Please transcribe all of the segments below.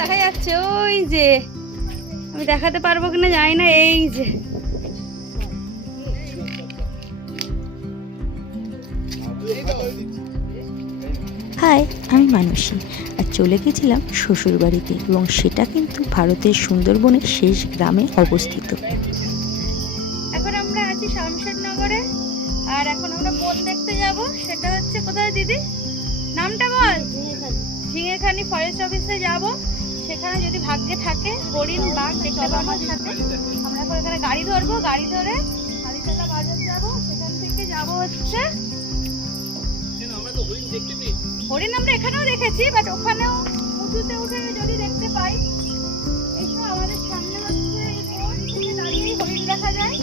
দেখা যাচ্ছে ওই যে, আমি দেখাতে পারবো কিনা জানি না। এই যে হাই, আমি মানসী, আর চলে গেছিলাম শ্বশুর বাড়িতে, এবং সেটা কিন্তু ভারতের সুন্দরবনের শেষ গ্রামে অবস্থিত। এখন আমরা আছি শামশেরনগরে, আর এখন আমরা বন দেখতে যাব। সেটা হচ্ছে কোথায় দিদি, নামটা বল? ঝিঙেখানি ফরেস্ট অফিসে যাব। সেখানে যদি ভাগ্যে থাকে হরিণ বাঘ দেখতে পাবো আমার সাথে। আমরা এখন এখানে গাড়ি ধরবো, গাড়ি ধরে হালিতলা বাজার যাব। সেখান থেকে যাব হচ্ছে, হরিণ আমরা এখানেও দেখেছি, বাট ওখানেও উঁচুতে উঠে যদি দেখতে পাই। এই সময় আমাদের সামনে হচ্ছে দাঁড়িয়ে হরিণ দেখা যায়।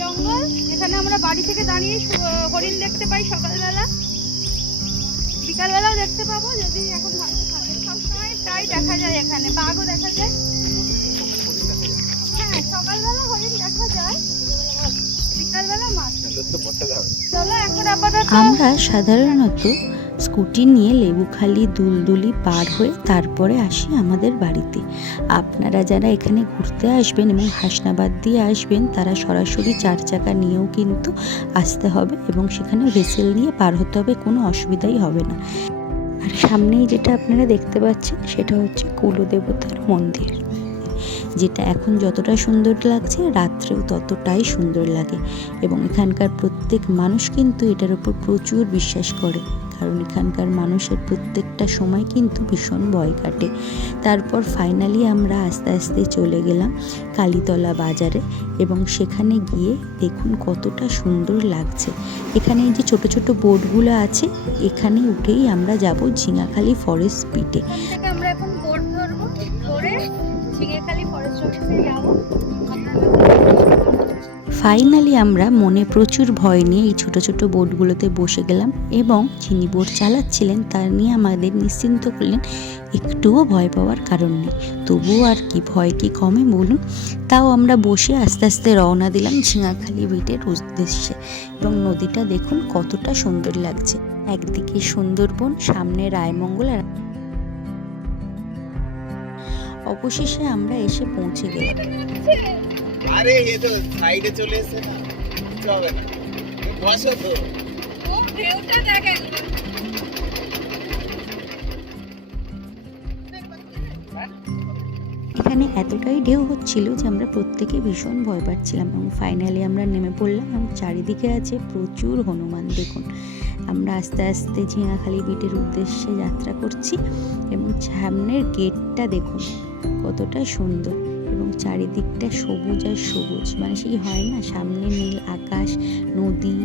জঙ্গল, এখানে আমরা বাড়ি থেকে দাঁড়িয়ে হরিণ দেখতে পাই সকালবেলা, বিকালবেলাও দেখতে পাবো যদি এখন ভালো থাকে। সবসময় প্রায় দেখা যায়, এখানে বাঘও দেখা যায়। হ্যাঁ, সকালবেলা হরিণ দেখা যায়, বিকালবেলা মাছ। চলো এখন আপাতত আমরা সাধারণত স্কুটি নিয়ে লেবুখালি দুলদুলি পার হয়ে তারপরে আসি আমাদের বাড়িতে। আপনারা যারা এখানে ঘুরতে আসবেন এবং হাসনাবাদ দিয়ে আসবেন, তারা সরাসরি 4 চাকা নিয়েও কিন্তু আসতে হবে, এবং সেখানে ভেসেল নিয়ে পার হতে হবে, কোনো অসুবিধাই হবে না। আর সামনেই যেটা আপনারা দেখতে পাচ্ছেন সেটা হচ্ছে কুলদেবতার মন্দির, যেটা এখন যতটা সুন্দর লাগছে রাত্রেও ততটাই সুন্দর লাগে। এবং এখানকার প্রত্যেক মানুষ কিন্তু এটার উপর প্রচুর বিশ্বাস করে, কারণ এখানকার মানুষের প্রত্যেকটা সময় কিন্তু ভীষণ ভয় কাটে। তারপর ফাইনালি আমরা আস্তে আস্তে চলে গেলাম কালীতলা বাজারে, এবং সেখানে গিয়ে দেখুন কতটা সুন্দর লাগছে। এখানে এই যে ছোট ছোট বোটগুলো আছে, এখানে উঠেই আমরা যাব ঝিঙাখালি ফরেস্ট পিটে। আমরা এখন বোট ধরবো, ধরে ঝিঙেখালি ফরেস্ট অফিসে যাব। ফাইনালি আমরা মনে প্রচুর ভয় নিয়ে এই ছোট ছোট বোটগুলোতে বসে গেলাম, এবং যিনি বোট চালাচ্ছিলেন তার নিয়ে আমাদের নিশ্চিন্ত করলেন, একটুও ভয় পাওয়ার কারণ নেই। তবুও আর কি, ভয় কি কমে বলুন? তাও আমরা বসে আস্তে আস্তে রওনা দিলাম ঝিঙাখালি বিটের উদ্দেশ্যে। এবং নদীটা দেখুন কতটা সুন্দর লাগছে, একদিকে সুন্দরবন, সামনে রায়মঙ্গল, আর অবশেষে আমরা এসে পৌঁছে গেলাম। আরে ये तो সাইডে চলে এসে না, হবে না, বসো তো। ও ভিউটা দেখেন। এখানে এতটাই ঢেউ হচ্ছিল যে আমরা প্রত্যেকে ভীষণ ভয় পাচ্ছিলাম, এবং ফাইনালি আমরা নেমে পড়লাম, এবং চারিদিকে আছে প্রচুর হনুমান। দেখুন আমরা আস্তে আস্তে ঝিঙাখালি বিটের উদ্দেশ্যে যাত্রা করছি, এবং সামনের গেটটা দেখুন কতটা সুন্দর, এবং চারিদিকটা সবুজ আর সবুজ, মানে সেই হয় না সামনে নীল আকাশ, নদী,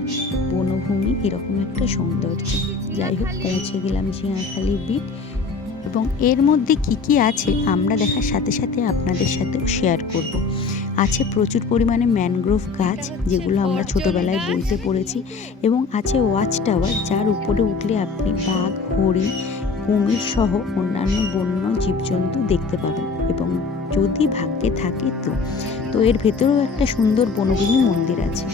বনভূমি, এরকম একটা সৌন্দর্য। যাই হোক, পৌঁছে গেলাম ঝিঙাখালি বিট, এবং এর মধ্যে কি কি আছে আমরা দেখার সাথে সাথে আপনাদের সাথেও শেয়ার করব। আছে প্রচুর পরিমাণে ম্যানগ্রোভ গাছ, যেগুলো আমরা ছোটোবেলায় বইতে পড়েছি, এবং আছে ওয়াচ টাওয়ার, যার উপরে উঠলে আপনি বাঘ, হরিণ, কুমির সহ অন্যান্য বন্য জীবজন্তু দেখতে পাবেন, এবং যদি ভাগ্যে থাকে তো এর ভেতরেও একটা সুন্দর বনভূমি মন্দির আছে।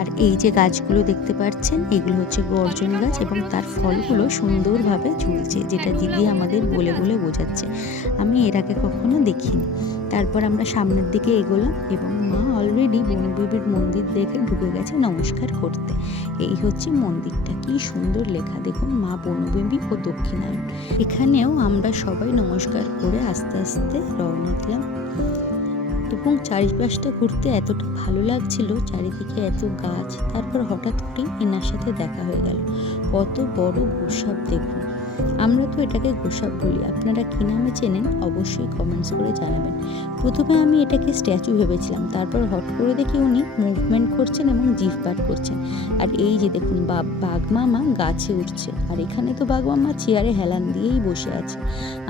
আর এই যে গাছগুলো দেখতে পাচ্ছেন, এগুলো হচ্ছে গর্জন গাছ, এবং তার ফলগুলো সুন্দরভাবে ঝুলছে, যেটা দিদি আমাদের বলে বলে বোঝাচ্ছে। আমি এর আগে কখনো দেখিনি। তারপর আমরা সামনের দিকে এগোলাম, এবং মা অলরেডি বনবিবির মন্দির দেখে ঢুকে গেছে নমস্কার করতে। এই হচ্ছে মন্দিরটা, কি সুন্দর লেখা দেখুন, মা বনবিবি ও দক্ষিণায়ন। এখানেও আমরা সবাই নমস্কার করে আস্তে আস্তে রওনা দিলাম, এবং চারিপাশটা ঘুরতে এতটা ভালো লাগছিল, চারিদিকে এত গাছ। তারপর হঠাৎ করেই এনার সাথে দেখা হয়ে গেল, কত বড় গোসাপ দেখুন। আমরা তো এটাকে গোসাপ বলি, আপনারা কী নামে চেনেন অবশ্যই কমেন্টস করে জানাবেন। প্রথমে আমি এটাকে স্ট্যাচু ভেবেছিলাম, তারপর হট করে দেখি উনি মুভমেন্ট করছেন এবং জিভ বার করছেন। আর এই যে দেখুন বাঘ মামা গাছে উঠছে, আর এখানে তো বাঘ মামা চেয়ারে হেলান দিয়েই বসে আছে।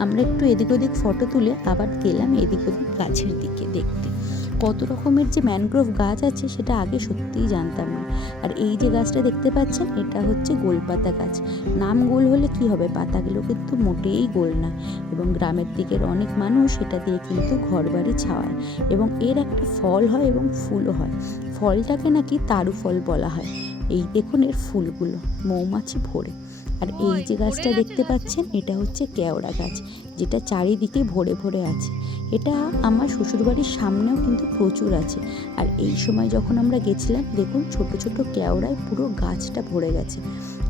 আমরা একটু এদিক ওদিক ফটো তুলে আবার গেলাম এদিক ওদিক গাছের দিকে দেখতে। কত রকমের যে ম্যানগ্রোভ গাছ আছে সেটা আগে সত্যিই জানতাম না। আর এই যে গাছটা দেখতে পাচ্ছেন এটা হচ্ছে গোলপাতা গাছ। নাম গোল হলে কি হবে, পাতাগুলো কিন্তু মোটেই গোল না। এবং গ্রামের দিকের অনেক মানুষ এটা দিয়ে কিন্তু ঘরবাড়ি ছাওয়ায়। এবং এর একটা ফল হয় এবং ফুলও হয়। ফলটাকে নাকি তারু ফল বলা হয়। এই দেখুন এর ফুলগুলো মৌমাছি ভরে। আর এই যে গাছটা দেখতে পাচ্ছেন এটা হচ্ছে কেওড়া গাছ, যেটা চারিদিকে ভরে ভরে আছে। এটা আমার শ্বশুরবাড়ির সামনেও কিন্তু প্রচুর আছে। আর এই সময় যখন আমরা গেছিলাম দেখুন ছোট ছোট কেওড়ায় পুরো গাছটা ভরে গেছে।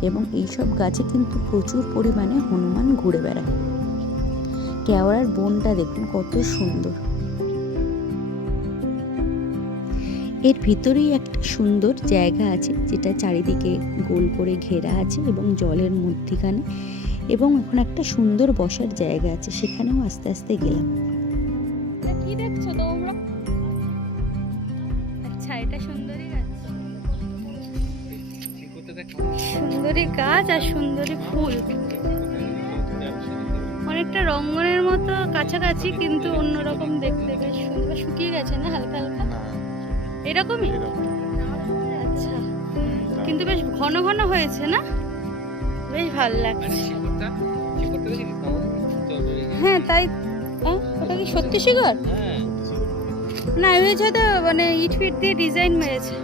এবং এইসব গাছে কিন্তু প্রচুর পরিমাণে হনুমান ঘুরে বেড়ায়। কেওড়ার বনটা দেখুন কত সুন্দর। এর ভিতরেই একটা সুন্দর জায়গা আছে যেটা চারিদিকে গোল করে ঘেরা আছে এবং জলের মধ্যিখানে, এবং এখন একটা সুন্দর বসার জায়গা আছে, সেখানেও আস্তে আস্তে গেলাম। কি দেখছো তোমরা? আচ্ছা এটা সুন্দরী গাছ, সুন্দরী গাছ আর সুন্দরী ফুল, অনেকটা রঙ্গনের মতো কাছাকাছি কিন্তু অন্যরকম দেখতে, বেশ সুন্দর। শুকিয়ে গেছে না হালকা হালকা এরকমই? আচ্ছা, কিন্তু বেশ ঘন ঘন হয়েছে না, বেশ ভালো লাগছে। হ্যাঁ তাই, ওটা কি সত্যি শিকড়? না হয়েছে তো, মানে ইট ফিট দিয়ে ডিজাইন মেরেছে।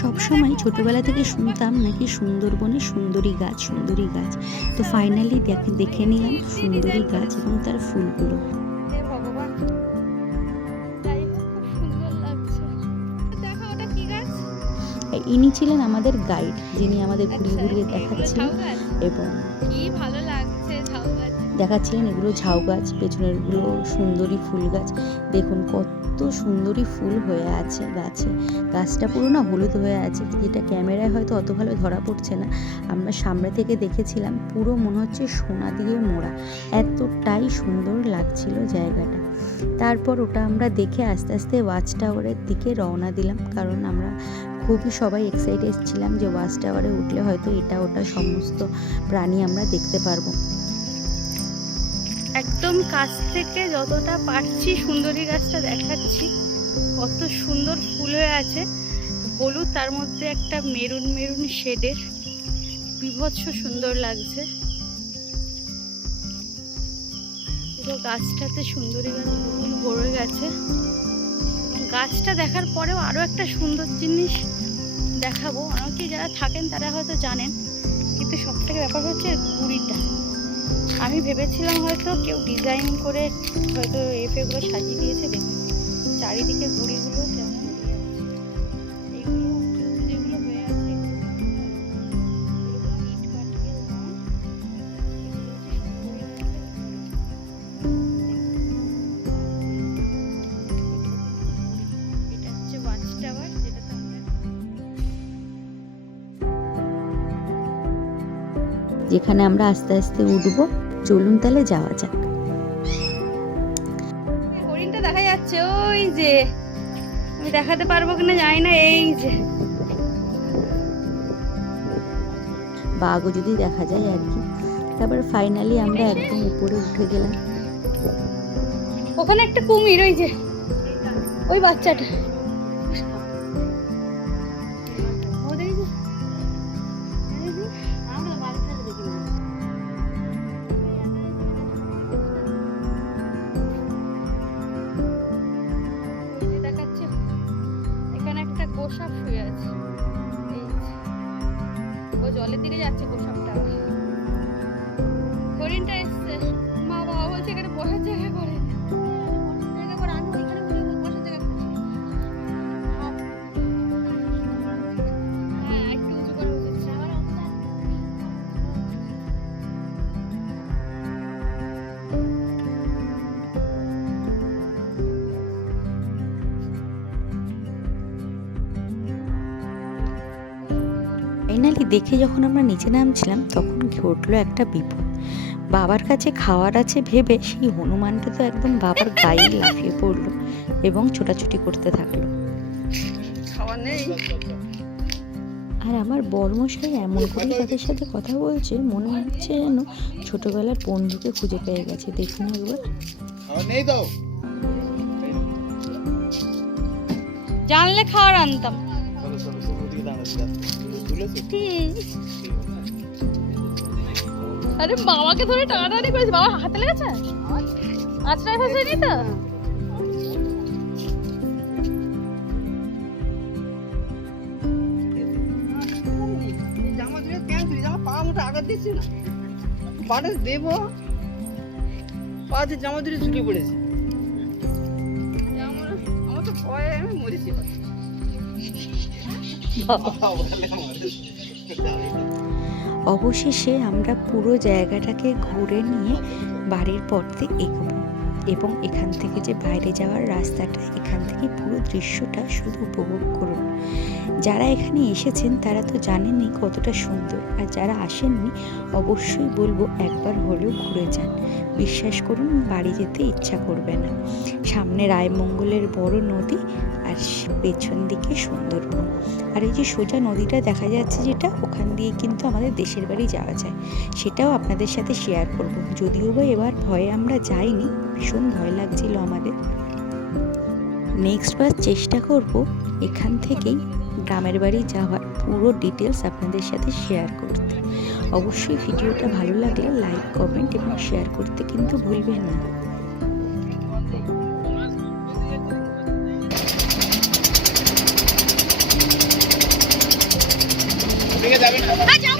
সবসময় ছোটবেলা থেকে শুনতাম নাকি সুন্দরবনে সুন্দরী গাছ, সুন্দরী গাছ। তো ফাইনালি দেখে নিলাম সুন্দরী গাছ এবং তার ফুলগুলো। ভগবান, তাই খুব সুন্দর লাগছে। দেখো ওটা কি গাছ? ইনি ছিলেন আমাদের গাইড, যিনি আমাদের ঘুরিয়ে ঘুরিয়ে দেখাচ্ছিলেন এবং কি ভালো লাগছে ঝাউ গাছ। দেখাচ্ছিলেন এগুলো ঝাউ গাছ, পেছনেরগুলো সুন্দরী ফুল গাছ। দেখুন কত সুন্দরী ফুল হয়ে আছে গাছে। গাছটা পুরো না হলুদ হয়ে আছে, যেটা ক্যামেরায় হয়তো অত ভালো ধরা পড়ছে না। আমরা সামনে থেকে দেখেছিলাম, পুরো মনে হচ্ছে সোনা দিয়ে মোড়া, এতটাই সুন্দর লাগছিল জায়গাটা। তারপর ওটা আমরা দেখে আস্তে আস্তে ওয়াচ টাওয়ারের দিকে রওনা দিলাম, কারণ আমরা খুবই সবাই এক্সাইটেড ছিলাম যে ওয়াচ টাওয়ারে উঠলে হয়তো এটা ওটা সমস্ত প্রাণী আমরা দেখতে পারবো। একদম কাছ থেকে যতটা পারছি সুন্দরী গাছটা দেখাচ্ছি, কত সুন্দর ফুল হয়ে আছে, হলুদ তার মধ্যে একটা মেরুন মেরুন শেডের, বিভৎস সুন্দর লাগছে। পুরো গাছটাতে সুন্দরী গাছ ফুল ভরে গেছে। গাছটা দেখার পরেও আরও একটা সুন্দর জিনিস দেখাবো, অনেকেই যারা থাকেন তারা হয়তো জানেন, কিন্তু সব থেকে ব্যাপার হচ্ছে গুড়িটা। আমি ভেবেছিলাম হয়তো কেউ ডিজাইন করে হয়তো এগুলো সাজিয়ে দিয়েছে। দেখুন চারিদিকে গুড়িগুলো কেমন দিয়ে আছে, এইগুলো যেগুলো হয়ে আছে ইট পাটকেল নয়, এটা হচ্ছে ওয়াচ টাওয়ার, যেটাতে আমরা যেখানে আমরা আস্তে আস্তে উঠবো। চলুন তাহলে যাওয়া যাক। হরিণটা দেখা যাচ্ছে, ওই যে, আমি দেখাতে পারবো কিনা জানি না, এই যে বাঘও যদি দেখা যায় আর কি। তারপর ফাইনালি আমরা একদম উপরে উঠে গেলাম। ওখানে একটা কুমির, ওই যে ওই বাচ্চাটা, দেখাচ্ছে এখানে একটা গোসাপ শুয়ে আছে, এই যে। ও জলের দিকে যাচ্ছে গোসাপটা, হরিণটা এসছে। মা বাবা বলছে এখানে বসার জায়গা করে, জায়গা করে আমি ওইখানে বসার জায়গা করছি। হ্যাঁ একটু উঁচু করে বসেছে। ফাইনালি দেখে যখন আমরা নিচে নামছিলাম তখন ঘটলো একটা বিপদ। বাবার কাছে খাওয়ার আছে ভেবে সেই হনুমানটা তো একদম বাবার গায়ে লাফিয়ে পড়লো এবং ছোটাছুটি করতে থাকলো। আর আমার বড়মশাই এমন করে তাদের সাথে কথা বলছে, মনে হচ্ছে যেন ছোটবেলার বন্ধুকে খুঁজে পেয়ে গেছে। দেখুন একবার। জানলে খাওয়ার আনতাম। চলো চলো চলো ওদিকে দাঁড়াচ্ছি তুলেছো আরে বাবাকে ধরে টানাটানি করেছি, বাবা হাতে লেগেছে? আঁচড়ায় ফেসেনি তো? জামা ধরে প্যান্ট ধরে জামা পা মোটা আঘাত দিচ্ছে না, পাটা দেবো পাতে জামা ধরে ঝুলে পড়েছে। আমার তো ভয়ে আমি মরেছি। অবশেষে আমরা পুরো জায়গাটাকে ঘুরে নিয়ে বাড়ির পথে এগোবো এবং এখান থেকে যে বাইরে যাওয়ার রাস্তাটা, এখান থেকে পুরো দৃশ্যটা শুধু উপভোগ করুন। যারা এখানে এসেছেন তারা তো জানেনই কতটা সুন্দর, আর যারা আসেননি অবশ্যই বলবো একবার হলেও ঘুরে যান। বিশ্বাস করুন বাড়ি যেতে ইচ্ছা করবে না। সামনে রায়মঙ্গলের বড় নদী আর পেছন দিকে সুন্দরবন, আর এই যে সোজা নদীটা দেখা যাচ্ছে যেটা, ওখান দিয়ে কিন্তু আমাদের দেশের বাড়ি যাওয়া যায়, সেটাও আপনাদের সাথে শেয়ার করব। যদিও বা এবার ভয়ে আমরা যাইনি, ভীষণ ভয় লাগছিল আমাদের। নেক্সট বার চেষ্টা করব এখান থেকেই গ্রামের বাড়ি যাওয়ার পুরো ডিটেলস আপনাদের সাথে শেয়ার করতে। অবশ্যই ভিডিওটা ভালো লাগলে লাইক, কমেন্ট এবং শেয়ার করতে কিন্তু ভুলবেন না। ওদিকে যাবে না। হ্যাঁ যাবো।